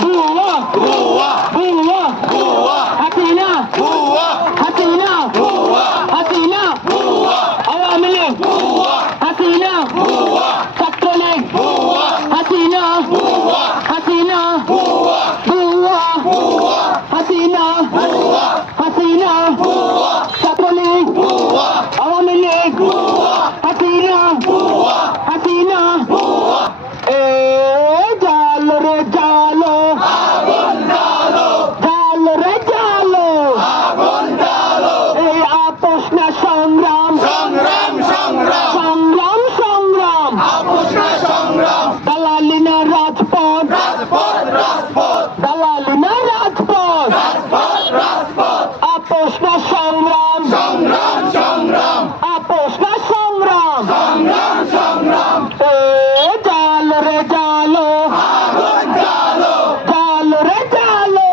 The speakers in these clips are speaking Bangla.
বুয়া বুয়া বুয়া বুয়া হাসিনা বুয়া হাসিনা বুয়া হাসিনা বুয়া আওয়ামী লীগ বুয়া হাসিনা বুয়া ছাত্রলীগ বুয়া হাসিনা বুয়া হাসিনা বুয়া বুয়া বুয়া হাসিনা বুয়া হাসিনা বুয়া ছাত্রলীগ বুয়া আওয়ামী লীগ বুয়া হাসিনা বুয়া হাসিনা বুয়া এ জালো রে জালো আগুন জালো জালো রে জালো আগুন জালো এই আপোষ না সংগ্রাম সংগ্রাম সংগ্রাম সংগ্রাম সংগ্রাম আপোষ না সংগ্রাম দালালি না রাজপথ রাজপথ রাজপথ দালালি না রাজপথ রাজপথ রাজপথ আপোষ না সংগ্রাম সংগ্রাম সংগ্রাম আপোষ না সংগ্রাম সংগ্রাম সংগ্রাম এ জালো রে জালো আগুন জালো জালো রে জালো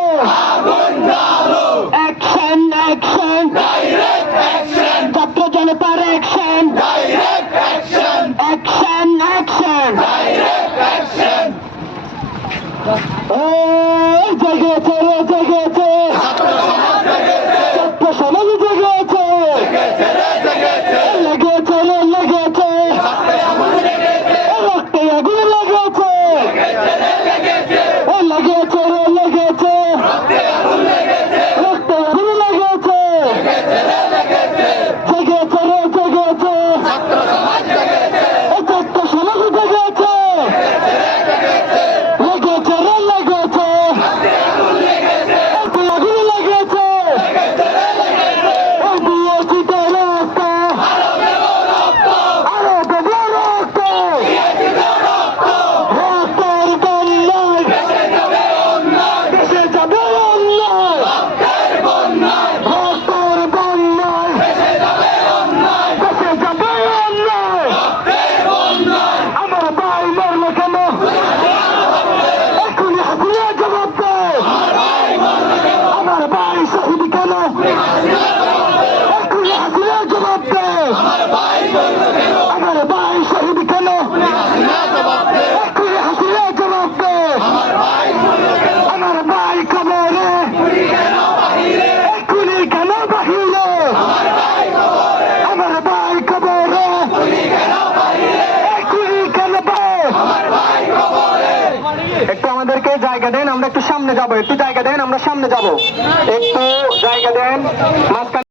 আগুন জালো অ্যাকশন অ্যাকশন ডাইরেক্ট অ্যাকশন ছাত্র জনতার action direct action action action direct action এই জেগেছে রে জেগেছে ছাত্র সমাজ জেগেছে লেগেছে রে লেগেছে রক্তে আগুন লেগেছে লেগেছে রে লেগেছে রক্তে আগুন লেগেছে জেগেছে রে জেগেছে ছাত্র সমাজ জেগেছে লেগেছে রে লেগেছে রক্তে আগুন লেগেছে দিয়েছি তো রক্ত আরো দেব রক্ত রক্তের বন্যায় দেশে যাবে অন্যায় রক্তের বন্যায় দেশে যাবে অন্যায় আমার ভাই মরলো কেন এক্ষুনি হাসিনা জবাব দে আমার ভাই শহীদ কেন এক্ষুনি হাসিনা জবাব দে আমার ভাই শহীদ কেন এক্ষুনি হাসিনা জবাব দে আমার ভাই কবরে এক্ষুনি কেন বাহিরে আমার ভাই কবরে এক্ষুনি কেন একটু আমাদেরকে জায়গা দেন, আমরা একটু সামনে যাব, একটু জায়গা দেন, আমরা সামনে যাব, একটু জায়গা দেন মাঝখানে।